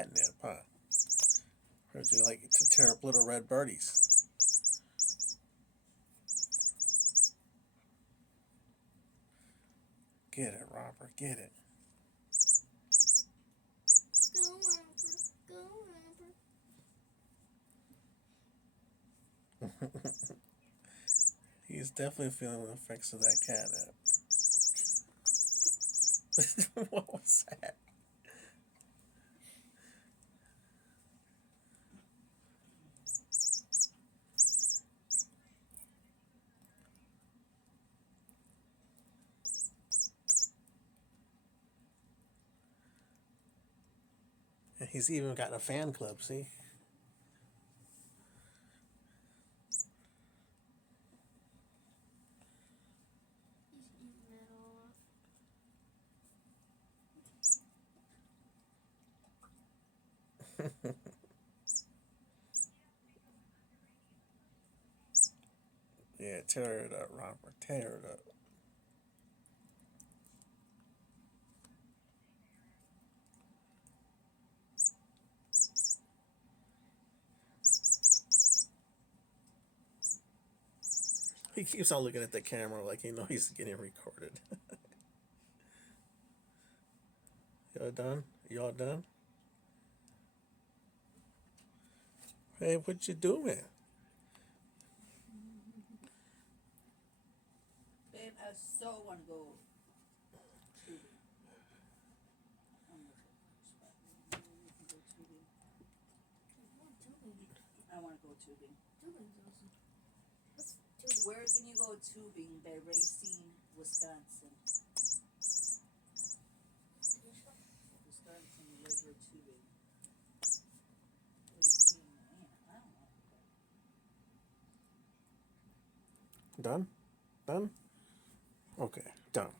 catnip, huh? Heard you like to tear up little red birdies. Get it, Robert, get it. Go Robert, go Robert. He's definitely feeling the effects of that catnip. What was that? And he's even got a fan club, see? He's eating it all up. Yeah, tear it up, Robert. Tear it up. He keeps on looking at the camera like he knows he's getting recorded. Y'all done? Y'all done? Hey, what you doing? Babe, I so want to go tubing. I'm gonna go first, but maybe we can go tubing. What tubing? I want to go tubing. Tubing's awesome. What's tubing? Where can you go tubing? By Racine, Wisconsin. Wisconsin River Tubing. Racine, man, I don't know. Done? Done? Okay, done.